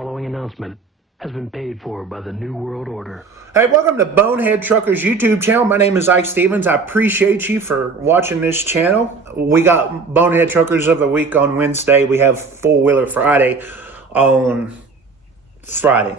following announcement has been paid for by the New World Order. Hey, welcome to Bonehead Truckers YouTube channel. My name is Ike Stevens. I appreciate you for watching this channel. We got Bonehead Truckers of the Week on Wednesday. We have Four Wheeler Friday on Friday.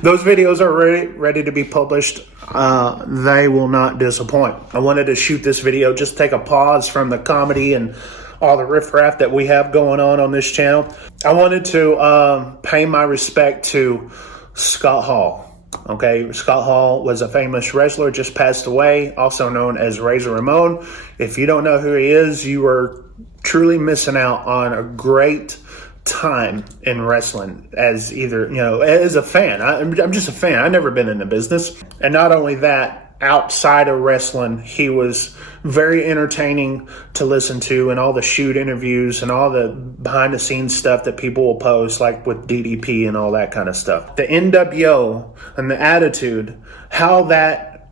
Those videos are ready to be published. They will not disappoint. I wanted to shoot this video, just take a pause from the comedy and all the riffraff that we have going on this channel. I wanted to pay my respect to Scott Hall. Okay, Scott Hall was a famous wrestler, just passed away, also known as Razor Ramon. If you don't know who he is, you are truly missing out on a great time in wrestling as either, as a fan. I'm just a fan. I've never been in the business. And not only that, outside of wrestling, he was very entertaining to listen to, and all the shoot interviews and all the behind the scenes stuff that people will post, like with DDP and all that kind of stuff. The NWO and the attitude, how that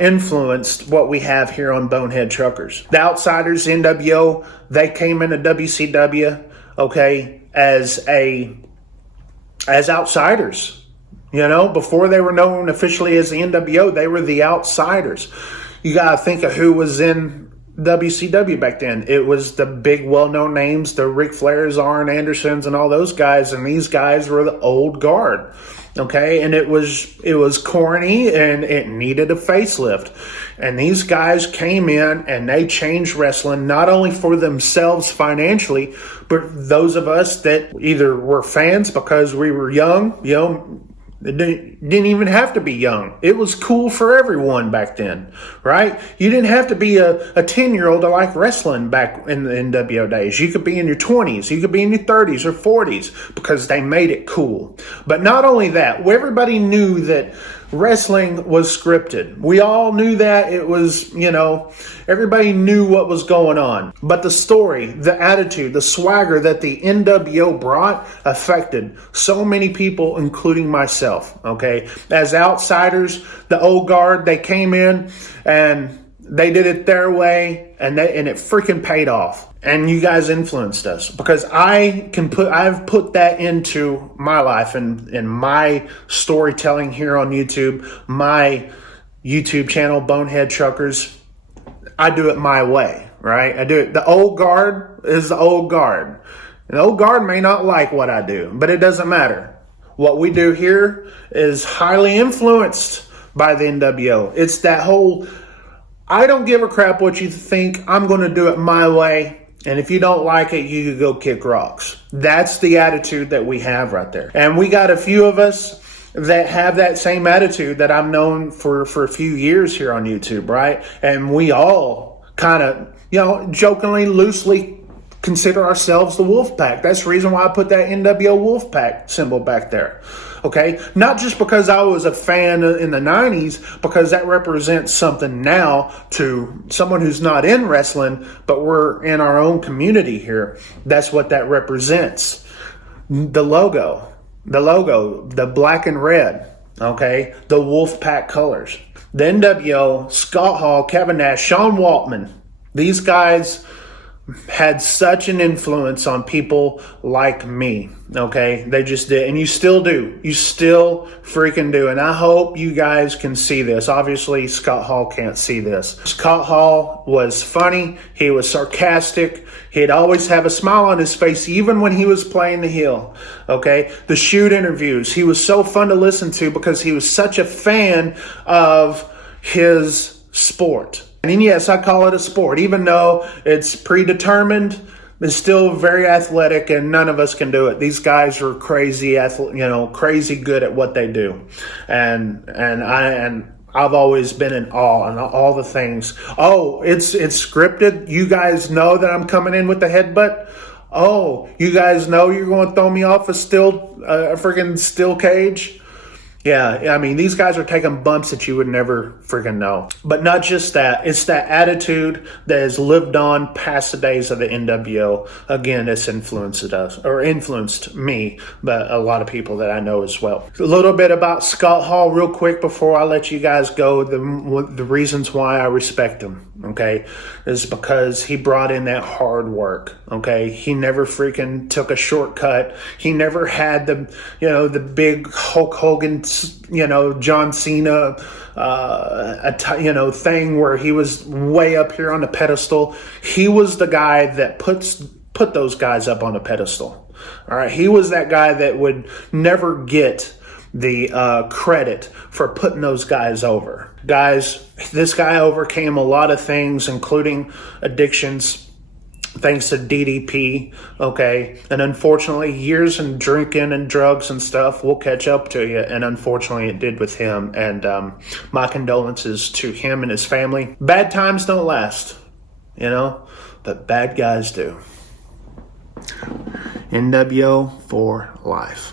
influenced what we have here on Bonehead Truckers. The Outsiders, NWO, they came into WCW, okay, as outsiders. Before they were known officially as the NWO, they were the Outsiders. You got to think of who was in WCW back then. It was the big well-known names, the Ric Flairs, Arn Andersons, and all those guys. And these guys were the old guard. Okay, and it was corny and it needed a facelift. And these guys came in and they changed wrestling, not only for themselves financially, but those of us that either were fans because we were young, it didn't even have to be young. It was cool for everyone back then, right? You didn't have to be a 10-year-old to like wrestling back in the NWO days. You could be in your 20s. You could be in your 30s or 40s because they made it cool. But not only that, everybody knew that wrestling was scripted. We all knew that. It was, everybody knew what was going on. But the story, the attitude, the swagger that the NWO brought affected so many people, including myself, okay? As outsiders, the old guard, they came in and they did it their way, and it freaking paid off. And you guys influenced us because I've put that into my life and in my storytelling here on YouTube, my YouTube channel, Bonehead Truckers. I do it my way, right? I do it. The old guard is the old guard. The old guard may not like what I do, but it doesn't matter. What we do here is highly influenced by the NWO. It's that whole, I don't give a crap what you think. I'm going to do it my way. And if you don't like it, you can go kick rocks. That's the attitude that we have right there. And we got a few of us that have that same attitude that I've known for a few years here on YouTube, right? And we all kind of, jokingly, loosely consider ourselves the Wolf Pack. That's the reason why I put that NWO Wolf Pack symbol back there. Okay, not just because I was a fan in the 90s, because that represents something now to someone who's not in wrestling, but we're in our own community here. That's what that represents. The logo, the black and red, okay, the Wolf Pack colors. The NWO, Scott Hall, Kevin Nash, Sean Waltman, these guys had such an influence on people like me, okay? They just did, and you still do. You still freaking do, and I hope you guys can see this. Obviously, Scott Hall can't see this. Scott Hall was funny. He was sarcastic. He'd always have a smile on his face, even when he was playing the heel, okay? The shoot interviews, he was so fun to listen to because he was such a fan of his sport. And yes, I call it a sport, even though it's predetermined. It's still very athletic, and none of us can do it. These guys are crazy, crazy good at what they do, and I've always been in awe and all the things. Oh, it's scripted. You guys know that I'm coming in with the headbutt. Oh, you guys know you're going to throw me off a freaking steel cage. Yeah, I mean, these guys are taking bumps that you would never freaking know. But not just that. It's that attitude that has lived on past the days of the NWO. Again, it's influenced us, or influenced me, but a lot of people that I know as well. A little bit about Scott Hall real quick before I let you guys go, the reasons why I respect him. okay, is because he brought in that hard work, okay? He never freaking took a shortcut. He never had the big Hulk Hogan, John Cena, thing where he was way up here on the pedestal. He was the guy that put those guys up on a pedestal. All right, he was that guy that would never get the credit for putting those guys over. Guys, this guy overcame a lot of things, including addictions, thanks to DDP, okay? And unfortunately, years in drinking and drugs and stuff will catch up to you, and unfortunately it did with him, and my condolences to him and his family. Bad times don't last, but bad guys do. NWO for life.